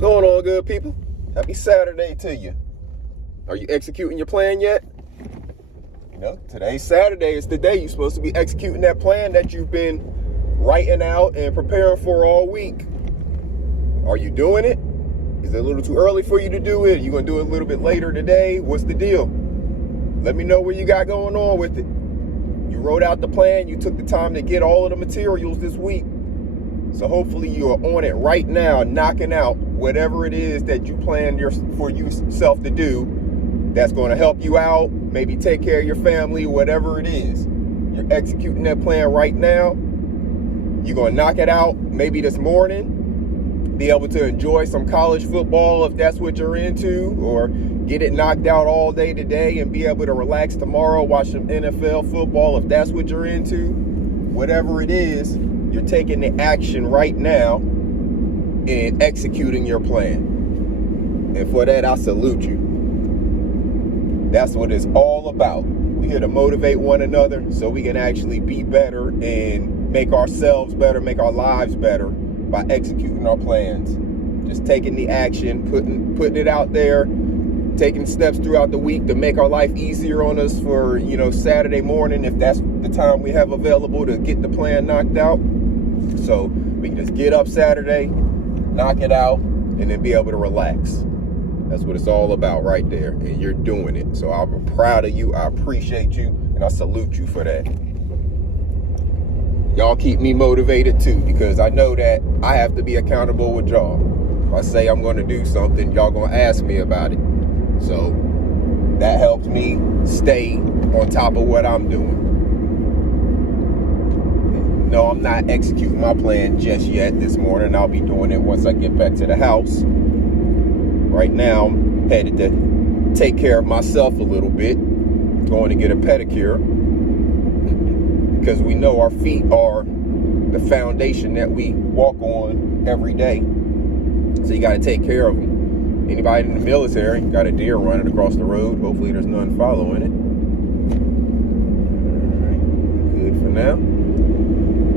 going on, good people? Happy Saturday to you. Are you executing your plan yet? Today's Saturday. Is the day you're supposed to be executing that plan that you've been writing out and preparing for all week. Are you doing it? Is it a little too early for you to do it? You gonna do it a little bit later today? What's the deal? Let me know what you got going on with it. You wrote out the plan. You took the time to get all of the materials this week. So hopefully you are on it right now, knocking out whatever it is that you planned for yourself to do that's going to help you out, maybe take care of your family, whatever it is. You're executing that plan right now. You're going to knock it out maybe this morning, be able to enjoy some college football if that's what you're into, or get it knocked out all day today and be able to relax tomorrow, watch some NFL football if that's what you're into. Whatever it is, you're taking the action right now in executing your plan. And for that, I salute you. That's what it's all about. We're here to motivate one another so we can actually be better and make ourselves better, make our lives better by executing our plans. Just taking the action, putting it out there, taking steps throughout the week to make our life easier on us for, Saturday morning, if that's the time we have available to get the plan knocked out. So we can just get up Saturday, knock it out, and then be able to relax. That's what it's all about right there. And you're doing it. So I'm proud of you. I appreciate you. And I salute you for that. Y'all keep me motivated too, because I know that I have to be accountable with y'all. If I say I'm going to do something, y'all going to ask me about it. So that helps me stay on top of what I'm doing. No, I'm not executing my plan just yet this morning. I'll be doing it once I get back to the house. Right now, I'm headed to take care of myself a little bit. Going to get a pedicure. Because we know our feet are the foundation that we walk on every day. So you got to take care of them. Anybody in the military, got a deer running across the road. Hopefully there's none following it. All right, good for now.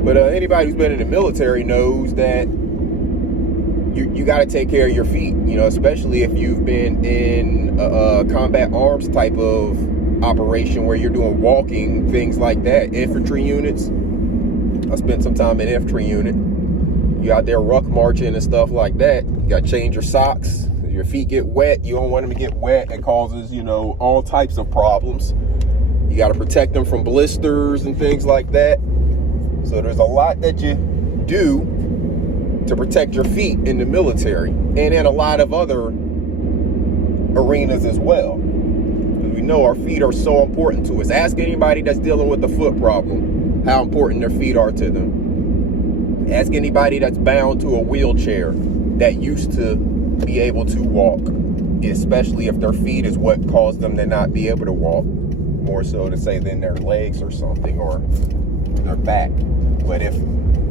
But anybody who's been in the military knows that you got to take care of your feet, especially if you've been in a combat arms type of operation where you're doing walking, things like that. Infantry units. I spent some time in infantry unit. You out there ruck marching and stuff like that. You got to change your socks. Your feet get wet. You don't want them to get wet. It causes, all types of problems. You got to protect them from blisters and things like that. So there's a lot that you do to protect your feet in the military and in a lot of other arenas as well. Because we know our feet are so important to us. Ask anybody that's dealing with a foot problem how important their feet are to them. Ask anybody that's bound to a wheelchair that used to be able to walk, especially if their feet is what caused them to not be able to walk, more so to say than their legs or something, or their back. But if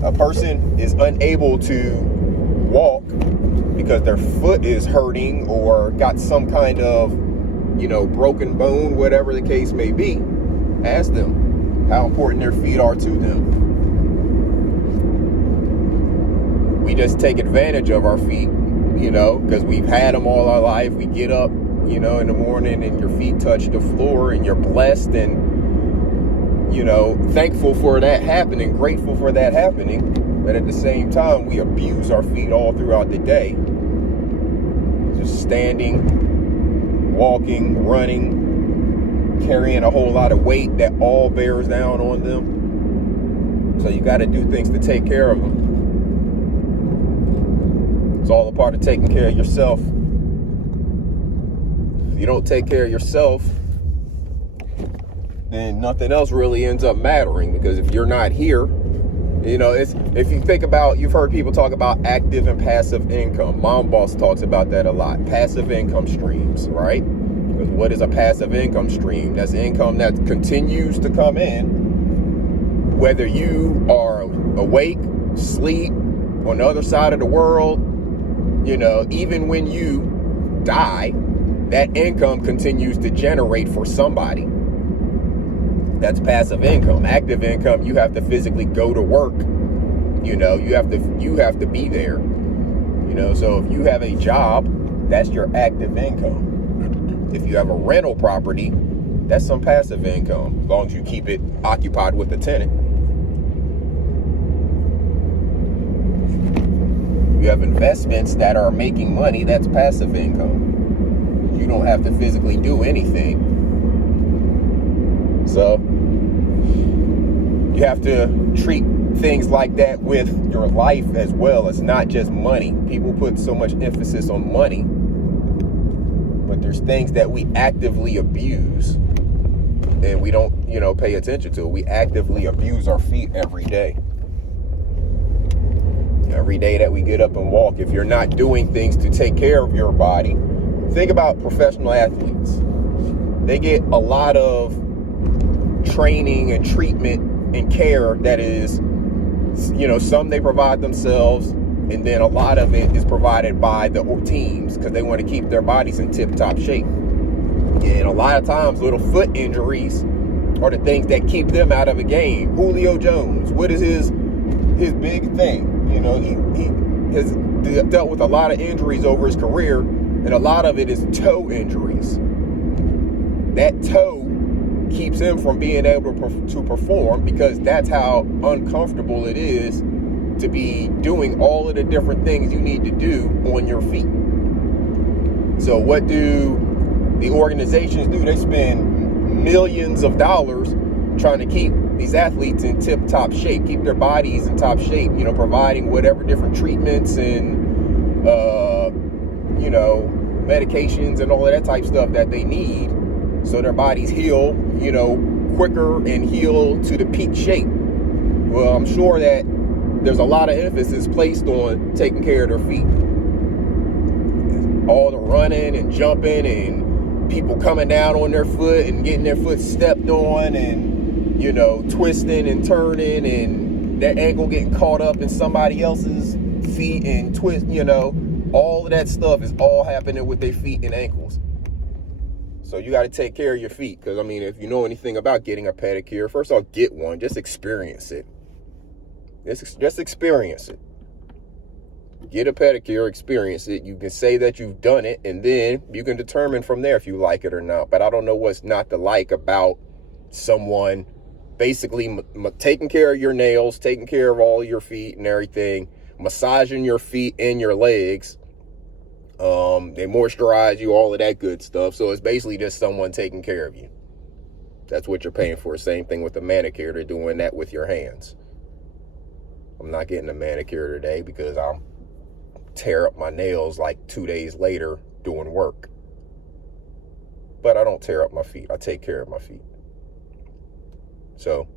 a person is unable to walk because their foot is hurting or got some kind of, broken bone, whatever the case may be, ask them how important their feet are to them. We just take advantage of our feet, because we've had them all our life. We get up, in the morning and your feet touch the floor and you're blessed and, thankful for that happening, grateful for that happening. But at the same time, we abuse our feet all throughout the day. Just standing, walking, running, carrying a whole lot of weight that all bears down on them. So you got to do things to take care of them. It's all a part of taking care of yourself. If you don't take care of yourself, then nothing else really ends up mattering, because if you're not here, if you think about, you've heard people talk about active and passive income. Mom Boss talks about that a lot. Passive income streams, right? Because what is a passive income stream? That's income that continues to come in, whether you are awake, sleep, on the other side of the world, even when you die, that income continues to generate for somebody. That's passive income. Active income, you have to physically go to work. You have to be there. So if you have a job, that's your active income. If you have a rental property, that's some passive income, as long as you keep it occupied with the tenant. You have investments that are making money, that's passive income. You don't have to physically do anything. So you have to treat things like that with your life as well. It's not just money. People put so much emphasis on money, but there's things that we actively abuse and we don't, pay attention to. We actively abuse our feet every day. Every day that we get up and walk, if you're not doing things to take care of your body, think about professional athletes. They get a lot of training and treatment and care that is, some they provide themselves, and then a lot of it is provided by the teams because they want to keep their bodies in tip-top shape. And a lot of times little foot injuries are the things that keep them out of a game. Julio Jones, what is his big thing? He has dealt with a lot of injuries over his career, and a lot of it is toe injuries. That toe keeps him from being able to perform because that's how uncomfortable it is to be doing all of the different things you need to do on your feet. So what do the organizations do? They spend millions of dollars trying to keep these athletes in tip-top shape, keep their bodies in top shape, providing whatever different treatments and, medications and all of that type stuff that they need so their bodies heal, quicker and heal to the peak shape. Well, I'm sure that there's a lot of emphasis placed on taking care of their feet. All the running and jumping and people coming down on their foot and getting their foot stepped on and, twisting and turning and their ankle getting caught up in somebody else's feet and twist, all of that stuff is all happening with their feet and ankles. So you got to take care of your feet because, if you know anything about getting a pedicure, first off, get one. Just experience it. Just experience it. Get a pedicure, experience it. You can say that you've done it, and then you can determine from there if you like it or not. But I don't know what's not to like about someone basically taking care of your nails, taking care of all your feet and everything, massaging your feet and your legs. They moisturize you, all of that good stuff. So it's basically just someone taking care of you. That's what you're paying for. Same thing with the manicure. They're doing that with your hands. I'm not getting a manicure today because I'll tear up my nails like 2 days later doing work. But I don't tear up my feet. I take care of my feet. So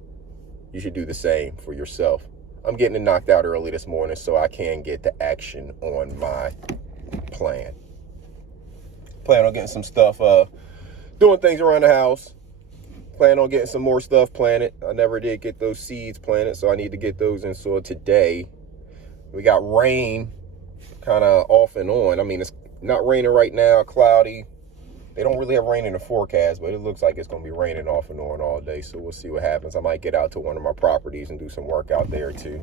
you should do the same for yourself. I'm getting it knocked out early this morning so I can get to action on my plan. Plan on getting some stuff, doing things around the house. Plan on getting some more stuff planted. I never did get those seeds planted, so I need to get those in soil today. We got rain kind of off and on. It's not raining right now, cloudy. They don't really have rain in the forecast, but it looks like it's going to be raining off and on all day, so we'll see what happens. I might get out to one of my properties and do some work out there too.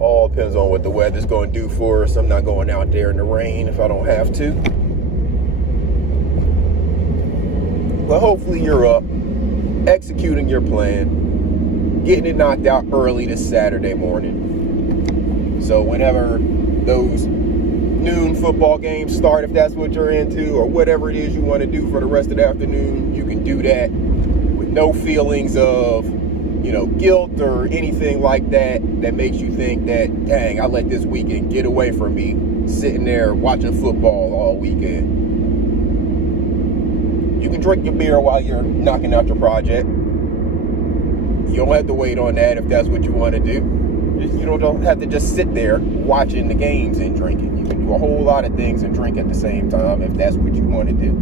All depends on what the weather's going to do for us. I'm not going out there in the rain if I don't have to. But hopefully you're up, executing your plan, getting it knocked out early this Saturday morning. So whenever those noon football games start, if that's what you're into, or whatever it is you want to do for the rest of the afternoon, you can do that with no feelings of, guilt or anything like that makes you think that, dang, I let this weekend get away from me, sitting there watching football all weekend. You can drink your beer while you're knocking out your project. You don't have to wait on that if that's what you want to do. You don't have to just sit there watching the games and drinking. You can do a whole lot of things and drink at the same time if that's what you want to do.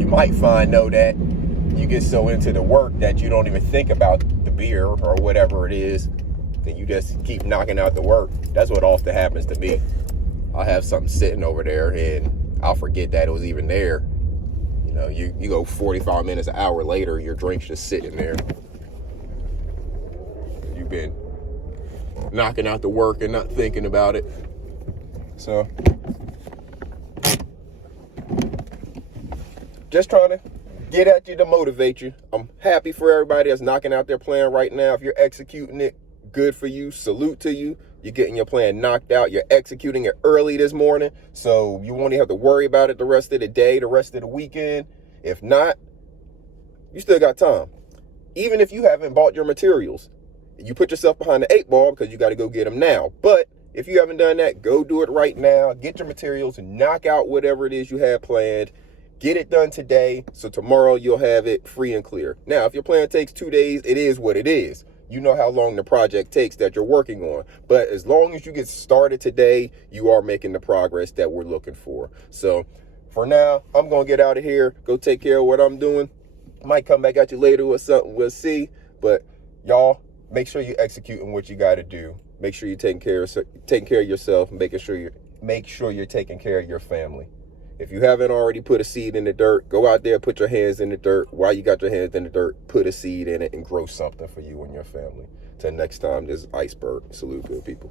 You might find, though, that you get so into the work that you don't even think about the beer or whatever it is, then you just keep knocking out the work. That's what often happens to me. I'll have something sitting over there and I'll forget that it was even there. You go 45 minutes, an hour later, your drink's just sitting there. You've been knocking out the work and not thinking about it. So just trying to get at you to motivate you. I'm happy for everybody that's knocking out their plan right now. If you're executing it, good for you. Salute to you. You're getting your plan knocked out. You're executing it early this morning, so you won't even have to worry about it the rest of the day, the rest of the weekend. If not, you still got time. Even if you haven't bought your materials, you put yourself behind the 8 ball because you got to go get them now. But if you haven't done that, go do it right now. Get your materials and knock out whatever it is you had planned. Get it done today, so tomorrow you'll have it free and clear. Now, if your plan takes 2 days, it is what it is. You know how long the project takes that you're working on. But as long as you get started today, you are making the progress that we're looking for. So for now, I'm going to get out of here, go take care of what I'm doing. Might come back at you later or something. We'll see. But y'all, make sure you're executing what you got to do. Make sure you're taking care of yourself, make sure you're taking care of your family. If you haven't already put a seed in the dirt, go out there, put your hands in the dirt. While you got your hands in the dirt, put a seed in it and grow something for you and your family. Till next time, this is Iceberg. Salute, good people.